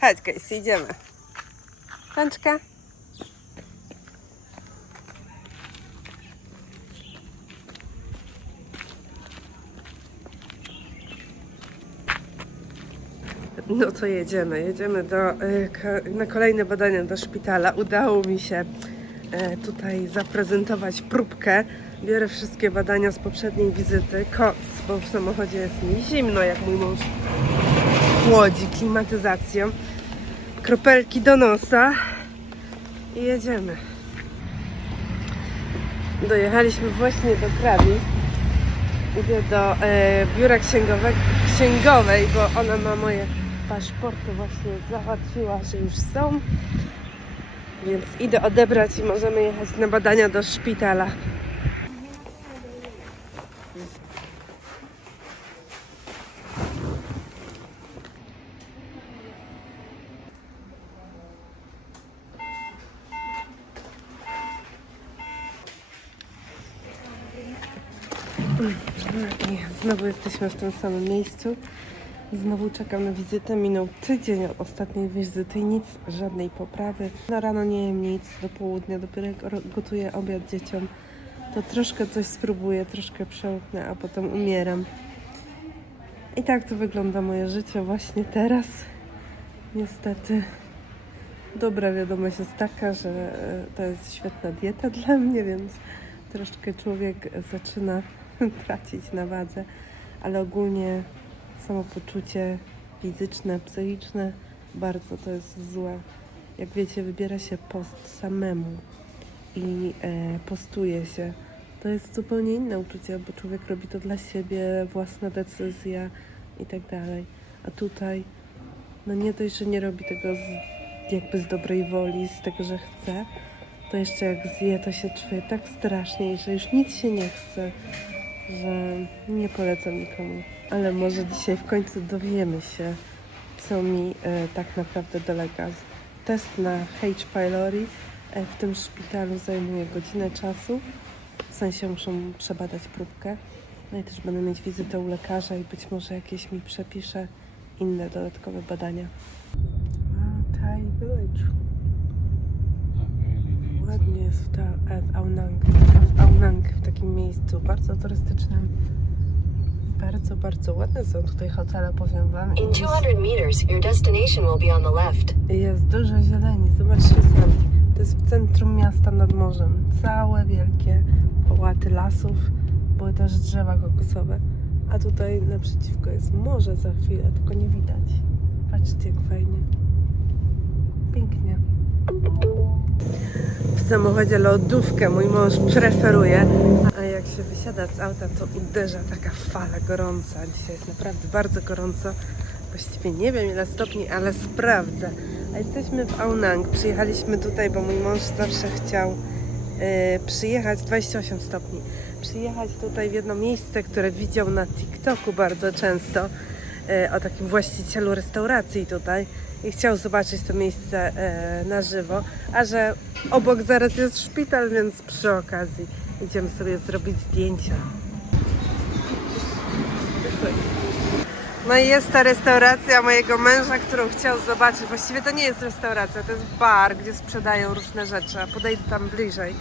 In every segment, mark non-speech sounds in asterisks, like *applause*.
Chodź, Casey, idziemy. Rączka. No to jedziemy. Jedziemy do, ko- na kolejne badania do szpitala. Udało mi się e, tutaj zaprezentować próbkę. Biorę wszystkie badania z poprzedniej wizyty. Koc, bo w samochodzie jest mi zimno, jak mój mąż chłodzi klimatyzacją. Kropelki do nosa i jedziemy. Dojechaliśmy właśnie do Krawi. Idę do e, biura księgowe, księgowej, bo ona ma moje paszporty właśnie załatwiła, że już są. Więc idę odebrać i możemy jechać na badania do szpitala. I znowu jesteśmy w tym samym miejscu. Znowu czekam na wizytę. Minął tydzień od ostatniej wizyty i nic, żadnej poprawy. Na rano nie jem nic, do południa dopiero gotuję obiad dzieciom. To troszkę coś spróbuję, troszkę przełknę, a potem umieram. I tak to wygląda moje życie właśnie teraz. Niestety. Dobra wiadomość jest taka, że e, to jest świetna dieta dla mnie, więc troszkę człowiek zaczyna *laughs* tracić na wadze, ale ogólnie samopoczucie fizyczne, psychiczne bardzo to jest złe. Jak wiecie, wybiera się post samemu i e, postuje się. To jest zupełnie inne uczucie, bo człowiek robi to dla siebie, własna decyzja i tak dalej. A tutaj, no nie dość, że nie robi tego z, jakby z dobrej woli, z tego, że chce, to jeszcze jak zje, to się czuje tak strasznie że już nic się nie chce, że nie polecam nikomu. Ale może dzisiaj w końcu dowiemy się, co mi e, tak naprawdę dolega. Test na H. pylori e, w tym szpitalu zajmuje godzinę czasu. W sensie muszą przebadać próbkę. No i też będę mieć wizytę u lekarza i być może jakieś mi przepisze inne dodatkowe badania. A, Thai Village. Ładnie jest w, ta, w Aonang. W Aonang, w takim miejscu bardzo turystycznym. Bardzo, bardzo ładne są tutaj hotele, powiem Wam. In jest, 200 meters, your destination will be on the left. jest dużo zieleni, zobaczcie sami. To jest w centrum miasta nad morzem. Całe wielkie połaty lasów, były też drzewa kokosowe. A tutaj naprzeciwko jest morze za chwilę, tylko nie widać. W samochodzie lodówkę mój mąż preferuje, a jak się wysiada z auta, to uderza taka fala gorąca. Dzisiaj jest naprawdę bardzo gorąco. Właściwie nie wiem ile stopni, ale sprawdzę. A jesteśmy w Aonang. Przyjechaliśmy tutaj, bo mój mąż zawsze chciał e, przyjechać 28 stopni. Przyjechać tutaj w jedno miejsce, które widział na TikToku bardzo często o takim właścicielu restauracji tutaj i chciał zobaczyć to miejsce e, na żywo, a że obok zaraz jest szpital, więc przy okazji idziemy sobie zrobić zdjęcia. No i jest ta restauracja mojego męża, którą chciał zobaczyć. Właściwie to nie jest restauracja, to jest bar, gdzie sprzedają różne rzeczy, a podejdę tam bliżej.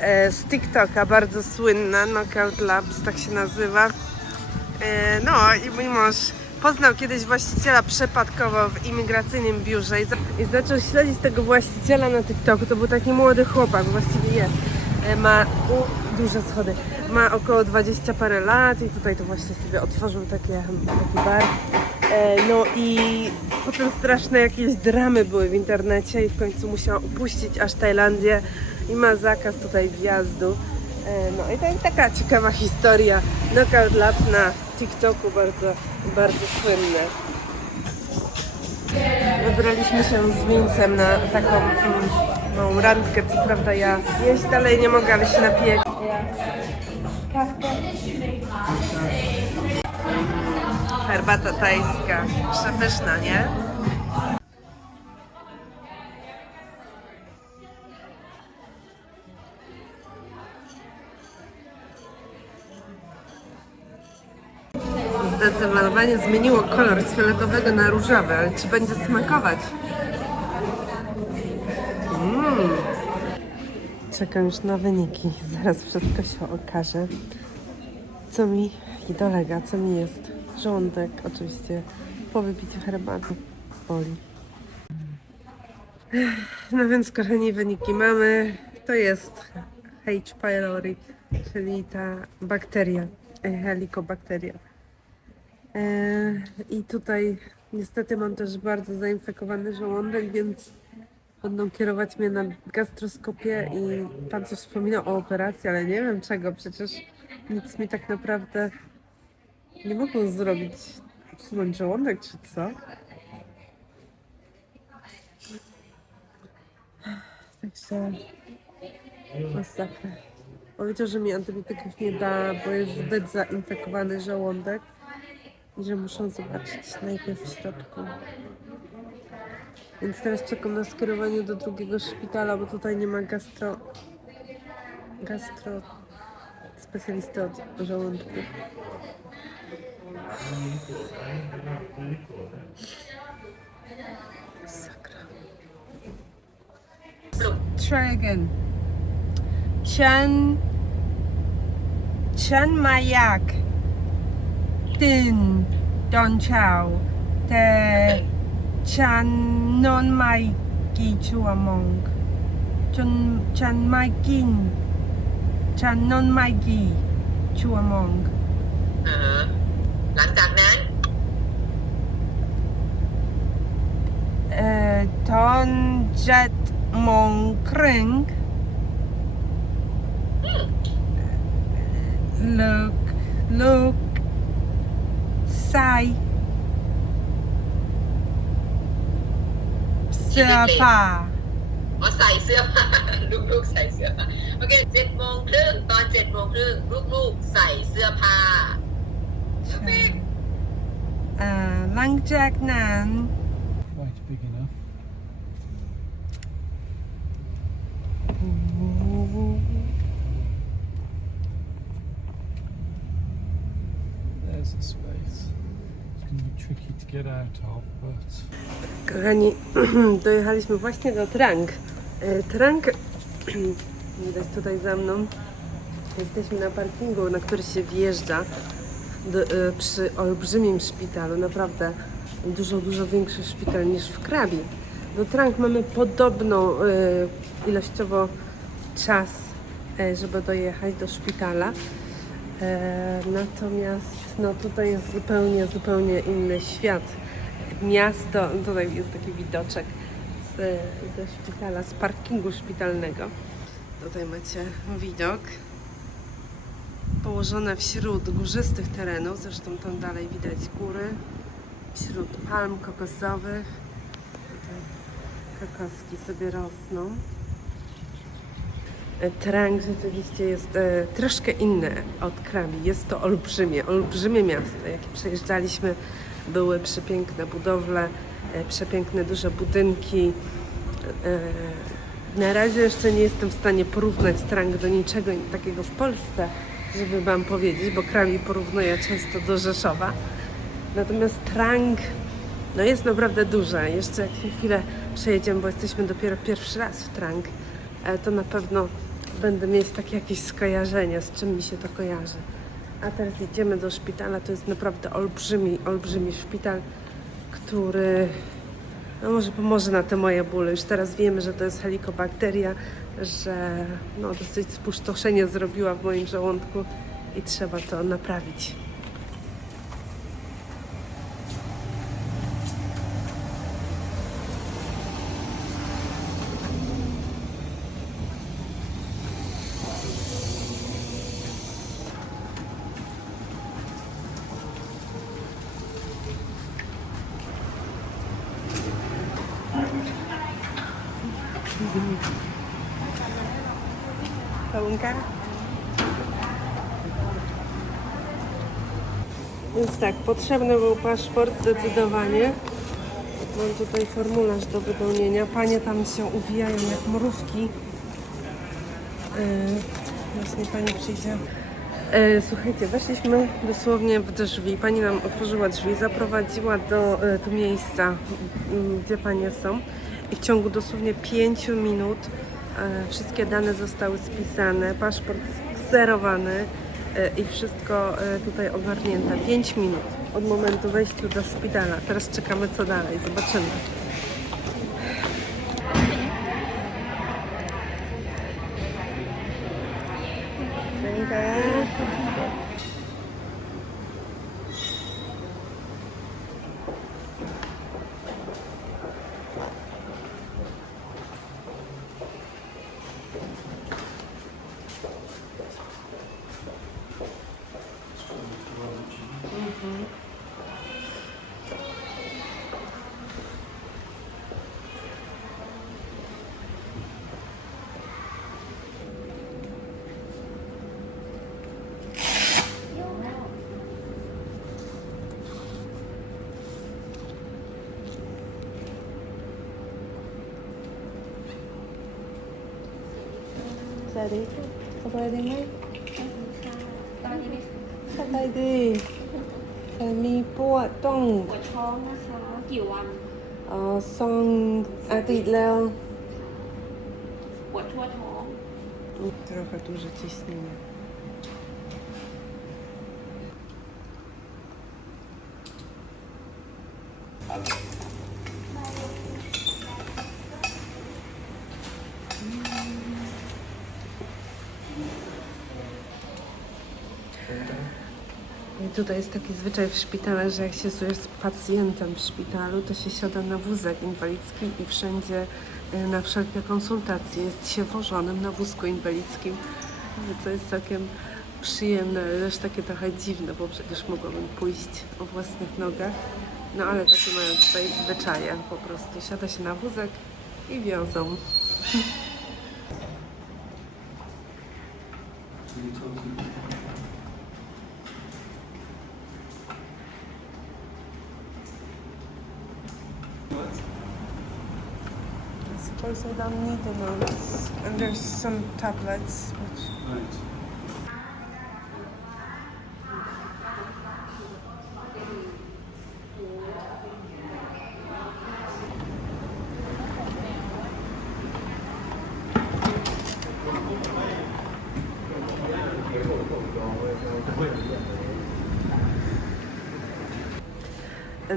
E, z TikToka, bardzo słynna, Knockout Labs, tak się nazywa. E, No i mój mąż poznał kiedyś właściciela przypadkowo w imigracyjnym biurze i, za- i zaczął śledzić tego właściciela na TikToku. To był taki młody chłopak, właściwie jest. E, Ma u, duże schody. Ma około 20 parę lat i tutaj to właśnie sobie otworzył takie, taki bar. E, No i potem straszne jakieś dramy były w internecie i w końcu musiał opuścić aż Tajlandię i ma zakaz tutaj wjazdu. E, No i tak, taka ciekawa historia. Knockout Lab na TikToku bardzo, bardzo słynny. Wybraliśmy się z Vincem na taką mm, randkę, co prawda ja jeść dalej nie mogę, ale się napiję. Kawkę. Herbata tajska, przepyszna, nie? Zdecydowanie zmieniło kolor z fioletowego na różowy, ale czy będzie smakować? Mm. Czekam już na wyniki. Zaraz wszystko się okaże. Co mi dolega, co mi jest. Żołądek oczywiście po wypiciu herbaty boli. No więc kochani, wyniki mamy. To jest H. pylori, czyli ta bakteria, helikobakteria. E, I tutaj niestety mam też bardzo zainfekowany żołądek, więc będą kierować mnie na gastroskopię i pan coś wspominał o operacji, ale nie wiem czego, przecież nic mi tak naprawdę nie mogą zrobić. Usunąć żołądek czy co? Także masakra. Powiedział, że mi antybiotyków nie da, bo jest zbyt zainfekowany żołądek że muszą zobaczyć najpierw w środku. Więc teraz czekam na skierowanie do drugiego szpitala, bo tutaj nie ma gastro... gastro... specjalisty od żołądku. Sakra. Try again. Chan... Chan Mayak. ตื่นตอนเช้าแต่ฉันนอนไม่กี่ชั่วโมงจนฉันไม่กิน ฉันนอนไม่กี่ชั่วโมงหลังจากนั้น เอ่อตอนเจ็ดโมงครึ่งอืม ลูกลูก Sai. Sapa. อ๋อใส่เสื้อผ้าลูกๆใส่เสื้อผ้าโอเคเจ็ดโมงครึ่งตอนเจ็ดโมงครึ่งลูกๆใส่เสื้อผ้าอ่าหลังจากนั้น Quite big enough. Kochani, *clears throat* dojechaliśmy właśnie do Trang. E, Trang, *clears throat* widać tutaj za mną, jesteśmy na parkingu, na który się wjeżdża do, e, przy olbrzymim szpitalu, naprawdę dużo, dużo większy szpital niż w Krabi. Do Trang mamy podobną e, ilościowo czas, żeby dojechać do szpitala. Natomiast no, tutaj jest zupełnie, zupełnie inny świat. Miasto, tutaj jest taki widoczek z, ze szpitala, z parkingu szpitalnego. Tutaj macie widok położone wśród górzystych terenów, zresztą tam dalej widać góry, wśród palm kokosowych. Tutaj kokoski sobie rosną. Trang rzeczywiście jest e, troszkę inny od Krabi. Jest to olbrzymie, olbrzymie miasto. Jakie przejeżdżaliśmy, były przepiękne budowle, e, przepiękne duże budynki. E, na razie jeszcze nie jestem w stanie porównać Trang do niczego takiego w Polsce, żeby Wam powiedzieć, bo Krabi porównuję często do Rzeszowa. Natomiast Trang no jest naprawdę duża. Jeszcze jak chwilę przejedziemy, bo jesteśmy dopiero pierwszy raz w Trang, e, to na pewno będę mieć takie jakieś skojarzenie, z czym mi się to kojarzy. A teraz idziemy do szpitala. To jest naprawdę olbrzymi, olbrzymi szpital, który no może pomoże na te moje bóle. Już teraz wiemy, że to jest helikobakteria, że no, dosyć spustoszenie zrobiła w moim żołądku i trzeba to naprawić. Pałunka? Więc tak, potrzebny był paszport zdecydowanie. Mam tutaj formularz do wypełnienia. Panie tam się uwijają jak mrówki. Yy, właśnie pani przyjdzie E, słuchajcie, weszliśmy dosłownie w drzwi. Pani nam otworzyła drzwi, zaprowadziła do, e, do miejsca, m, gdzie panie są. I w ciągu dosłownie 5 minut e, wszystkie dane zostały spisane, paszport skserowany e, i wszystko e, tutaj ogarnięte. 5 minut od momentu wejścia do szpitala. Teraz czekamy co dalej, zobaczymy. สวัสดีค่ะสบายดีไหมตอนนี้ไม่สบายดีแต่มีปวดต้องปวดท้องนะคะ กี่วันเอ่อสองอาทิตย์แล้ว ปวดทั่วท้อง Trochę duże ciśnienie. Tutaj jest taki zwyczaj w szpitalu, że jak się jest pacjentem w szpitalu, to się siada na wózek inwalidzki i wszędzie y, na wszelkie konsultacje jest się wożonym na wózku inwalidzkim, co jest całkiem przyjemne, też takie trochę dziwne, bo przecież mogłabym pójść o własnych nogach. No ale takie mają tutaj zwyczaje, po prostu siada się na wózek i wiozą. *laughs* don't need the notes. and there's some tablets which right. Thank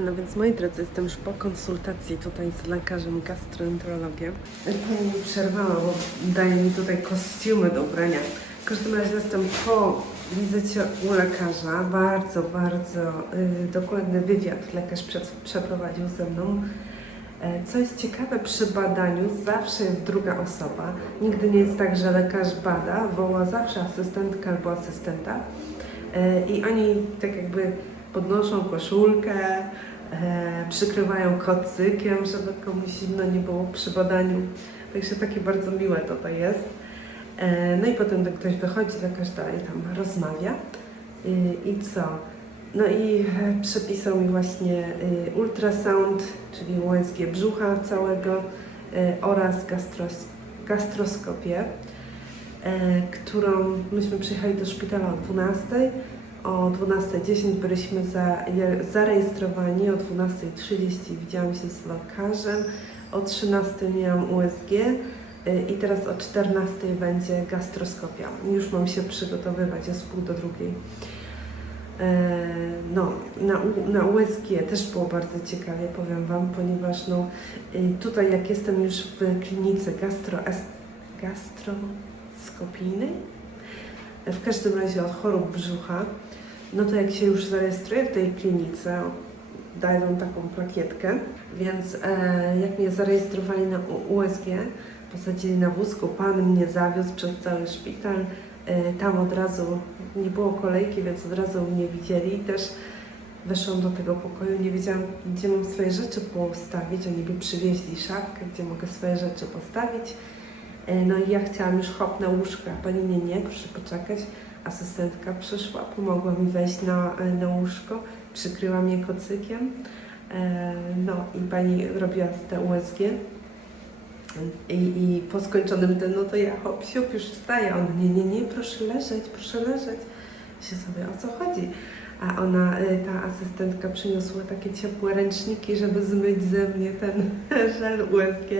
No więc moi drodzy, jestem już po konsultacji tutaj z lekarzem gastroenterologiem. Pani mi przerwała, bo daje mi tutaj kostiumy do ubrania. W każdym razie jestem po wizycie u lekarza. Bardzo, bardzo y, dokładny wywiad lekarz przed, przeprowadził ze mną. E, Co jest ciekawe, przy badaniu zawsze jest druga osoba. Nigdy nie jest tak, że lekarz bada, woła zawsze asystentkę albo asystenta. E, I oni tak jakby podnoszą koszulkę, e, przykrywają kocykiem, żeby komuś zimno nie było przy badaniu. Także takie bardzo miłe tutaj jest. E, no i potem ktoś wychodzi, lekarz dalej tam rozmawia. I, i co? No i e, przepisał mi właśnie e, ultrasound, czyli USG brzucha całego e, oraz gastros, gastroskopię, e, którą myśmy przyjechali do szpitala o 12. O 12.10 byliśmy za, je- zarejestrowani, o 12.30 widziałam się z lekarzem, o 13.00 miałam USG y, i teraz o 14.00 będzie gastroskopia. Już mam się przygotowywać, jest pół do drugiej. E, No, na, na USG też było bardzo ciekawie, powiem Wam, ponieważ no, y, tutaj jak jestem już w klinice gastro, gastroskopijnej, w każdym razie od chorób brzucha, no to jak się już zarejestruję w tej klinice, dają taką plakietkę, więc e, jak mnie zarejestrowali na USG, posadzili na wózku, pan mnie zawiózł przez cały szpital, e, tam od razu nie było kolejki, więc od razu mnie widzieli też weszłam do tego pokoju, nie wiedziałam, gdzie mam swoje rzeczy postawić, oni mi przywieźli szafkę, gdzie mogę swoje rzeczy postawić, No i ja chciałam już hop na łóżko, a pani nie, nie, proszę poczekać. Asystentka przyszła, pomogła mi wejść na, e, na łóżko, przykryła mnie kocykiem. E, No i pani robiła te USG. I, I po skończonym tym, no to ja hop, siup, już wstaję. On, nie, nie, nie, proszę leżeć, proszę leżeć. Się sobie o co chodzi. A ona, y, ta asystentka przyniosła takie ciepłe ręczniki, żeby zmyć ze mnie ten *laughs* żel USG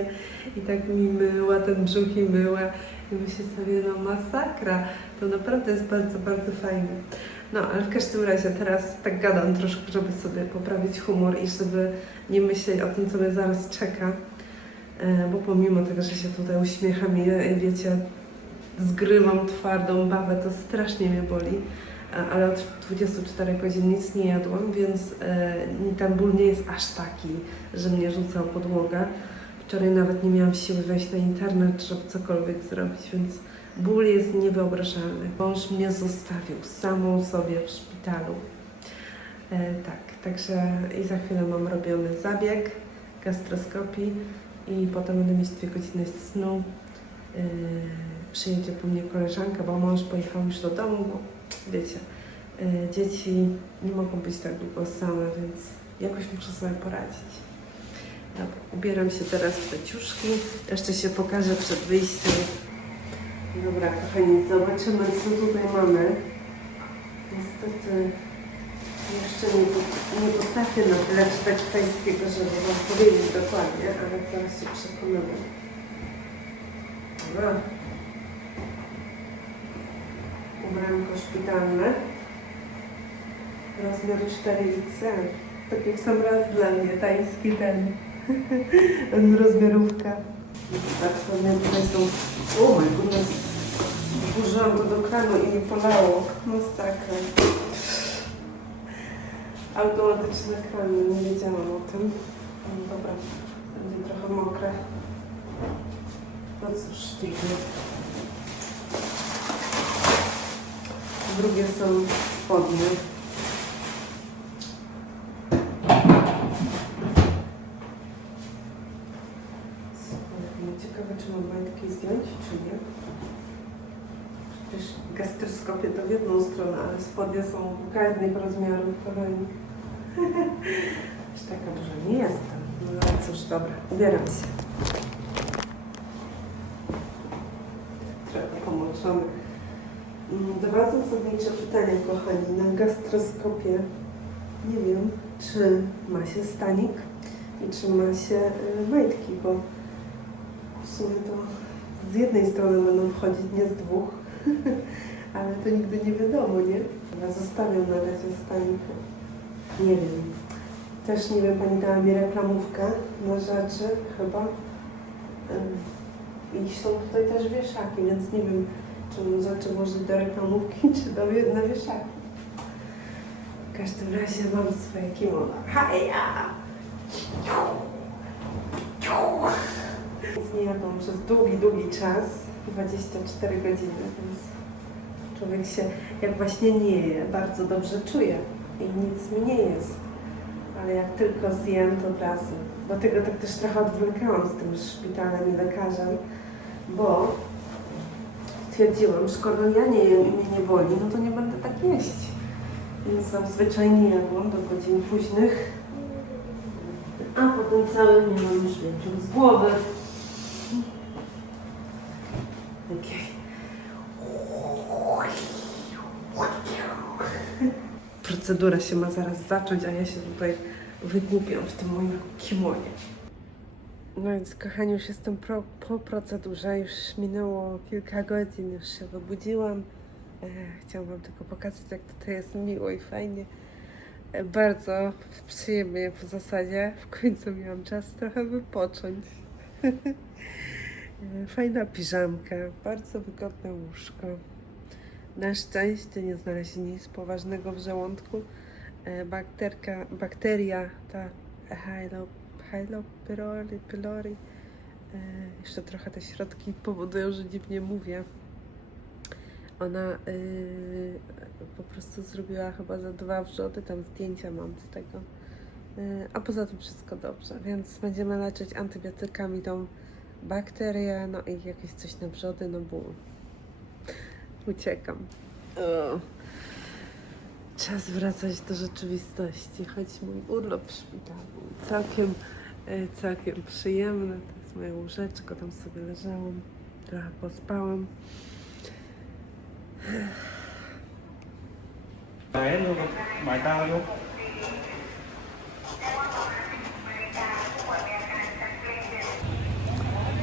i tak mi myła, ten brzuch i myła. I myślę sobie, no masakra, to naprawdę jest bardzo, bardzo fajne. No, ale w każdym razie teraz tak gadam troszkę, żeby sobie poprawić humor i żeby nie myśleć o tym, co mnie zaraz czeka. E, Bo pomimo tego, że się tutaj uśmiecham i e, wiecie, zgrywam twardą babę, to strasznie mnie boli. Ale od 24 godzin nic nie jadłam, więc e, ten ból nie jest aż taki, że mnie rzuca o podłogę. Wczoraj nawet nie miałam siły wejść na internet, żeby cokolwiek zrobić, więc ból jest niewyobrażalny. Mąż mnie zostawił samą sobie w szpitalu. E, tak, także i za chwilę mam robiony zabieg gastroskopii i potem będę mieć dwie godziny snu. Yy, przyjedzie po mnie koleżanka, bo mąż pojechał już do domu, wiecie, yy, dzieci nie mogą być tak długo same, więc jakoś muszę sobie poradzić. Dobra, ubieram się teraz w te ciuszki, jeszcze się pokażę przed wyjściem. Dobra, kochani, zobaczymy, co tutaj mamy. Niestety jeszcze nie, nie potrafię na tyle czytać tajskiego, żeby Wam powiedzieć dokładnie, ale zaraz się przekonamy. Dobra. Ubranko szpitalne. Rozmiar 4XL. Taki w sam raz dla mnie, tański ten. *laughs* rozmiarówka. Tak, pewnie tutaj są... O my goodness. Włożyłam to do kranu i mi polało. Masakra. Automatyczne krany, nie wiedziałam o tym. No dobra, będzie trochę mokre. No cóż, trudno. Drugie są spodnie. Ciekawe, czy mam majtki zdjąć, czy nie. Przecież gastroskopię to w jedną stronę, ale spodnie są każdych rozmiarów, kochani. *laughs* Aż taka duża nie jestem. No ale cóż, dobra, ubieram się. Trochę pomoczony. Mm, Dwa zasadnicze pytania, kochani. Na gastroskopie nie wiem, czy ma się stanik i czy ma się y, majtki, bo w sumie to z jednej strony będą wchodzić, nie z dwóch. *laughs* Ale to nigdy nie wiadomo, nie? Chyba zostawiam na razie stanik. Nie wiem. Też nie wiem, pani dała mi reklamówkę na rzeczy chyba. I są tutaj też wieszaki, więc nie wiem, czy rzeczy włożyć do reklamówki, *laughs* czy do, na wieszaki. W każdym razie mam swoje kimono. Haja! Więc nie jadą przez długi, długi czas, 24 godziny, więc człowiek się, jak właśnie nie je, bardzo dobrze czuje i nic mi nie jest. Ale jak tylko zjem, to od razu. Dlatego tak też trochę odwlekałam z tym szpitalem i lekarzem, bo stwierdziłam, skoro ja nie jem i mnie nie boli, no to nie będę tak jeść. Więc zazwyczaj nie jadłam do godzin późnych, a potem cały nie mam już wieczór z głowy. Okej. Procedura się ma zaraz zacząć, a ja się tutaj wygłupiam w tym moim kimonie. No więc kochani, już jestem pro, po procedurze, już minęło kilka godzin, już się wybudziłam. E, chciałam Wam tylko pokazać, jak tutaj jest miło i fajnie. E, bardzo przyjemnie w zasadzie. W końcu miałam czas trochę wypocząć. *laughs* E, Fajna piżamka, bardzo wygodne łóżko. Na szczęście nie znaleźli nic poważnego w żołądku. E, Bakterka, bakteria, ta Hylo, Hylo pylori. E, jeszcze trochę te środki powodują, że dziwnie mówię. Ona y, po prostu zrobiła chyba za dwa wrzody, tam zdjęcia mam z tego. Y, a poza tym wszystko dobrze, więc będziemy leczyć antybiotykami tą bakterię, no i jakieś coś na wrzody, no bo uciekam. O. Czas wracać do rzeczywistości, choć mój urlop w szpitalu całkiem, całkiem przyjemny. To jest moje łóżeczko, tam sobie leżałam, trochę pospałam.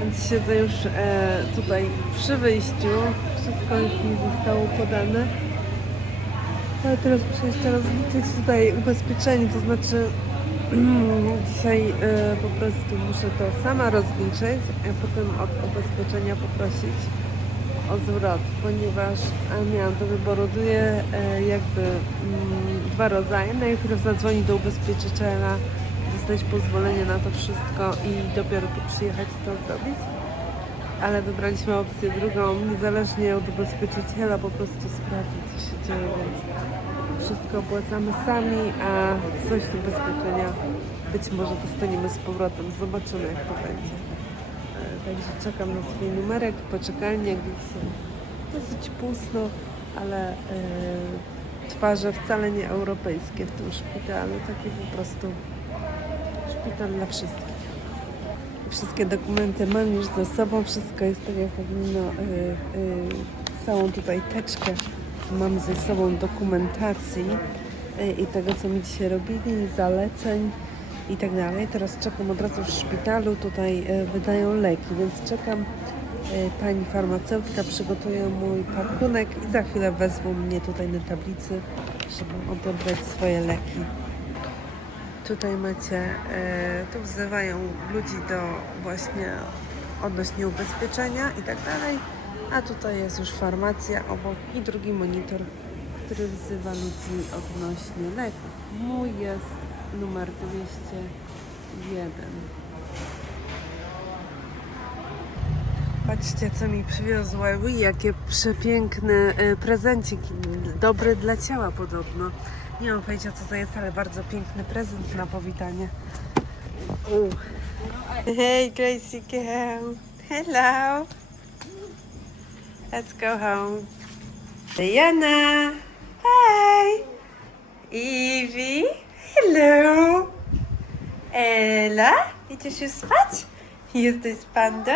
Więc siedzę już e, tutaj przy wyjściu. Wszystko już mi zostało podane. Ale teraz muszę jeszcze rozliczyć tutaj ubezpieczenie, to znaczy dzisiaj e, po prostu muszę to sama rozliczyć, a potem od ubezpieczenia poprosić o zwrot, ponieważ e, miałam do wyboru dwie e, jakby mm, dwa rodzaje. Najpierw zadzwonić do ubezpieczyciela, dostać pozwolenie na to wszystko i dopiero tu przyjechać to zrobić. Ale wybraliśmy opcję drugą, niezależnie od ubezpieczyciela, po prostu sprawdzić co się dzieje, więc wszystko opłacamy sami, a coś z ubezpieczenia być może dostaniemy z powrotem. Zobaczymy jak to będzie. E, Także czekam na swój numerek w poczekalni, gdzieś dosyć pusto, ale e, twarze wcale nie europejskie w tym szpitalu, takie po prostu szpital dla wszystkich. Wszystkie dokumenty mam już ze sobą, wszystko jest tak jak powinno. Y, y, całą tutaj teczkę mam ze sobą dokumentacji y, i tego, co mi dzisiaj robili, zaleceń i tak dalej. Teraz czekam od razu w szpitalu, tutaj y, wydają leki, więc czekam. Y, Pani farmaceutka przygotuje mój pakunek i za chwilę wezwą mnie tutaj na tablicy, żeby odebrać swoje leki. Tutaj macie, e, tu wzywają ludzi do właśnie odnośnie ubezpieczenia i tak dalej. A tutaj jest już farmacja obok i drugi monitor, który wzywa ludzi odnośnie leków. Mój jest numer 201. Patrzcie, co mi przywiozła Wii, jakie przepiękne e, prezenciki. Dobry dla ciała podobno. Nie mam pojęcia, co to jest, ale bardzo piękny prezent na powitanie. Hey, Gracie. Hello. Let's go home. Diana. Hey. Evie. Hello. Ela. Idziesz już spać? Jesteś z pandą?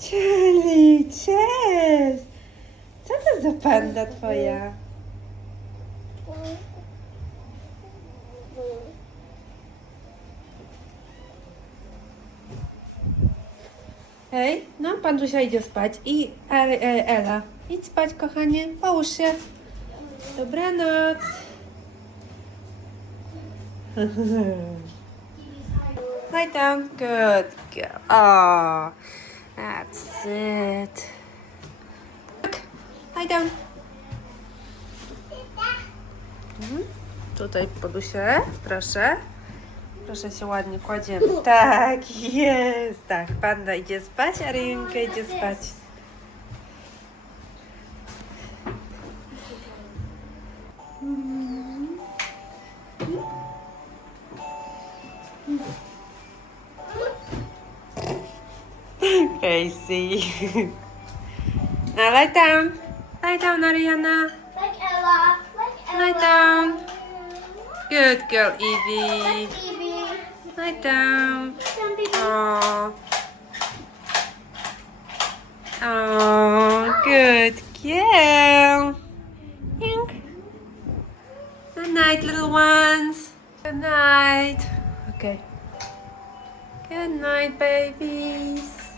Czyli, cześć. Co to za panda twoja? Hej, no Pandusia idzie spać i e, e, Ela. Idź spać, kochanie, połóż się. Dobranoc. *laughs* Lie down. Good girl. Oh, that's it. Look, lie down. Mhm. Tutaj podusie, proszę. Proszę się ładnie kładziemy. Tak, jest. Tak, panda idzie spać, a Rynka idzie spać. Crazy. Now lie down. Lie down, Ariana. Like Ella. Like Ella. Lie down. Good girl, Evie. Some people. Oh. Good girl. Ink. Good night, little ones. Good night. Okay. Good night, babies.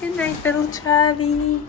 Good night, little Travi.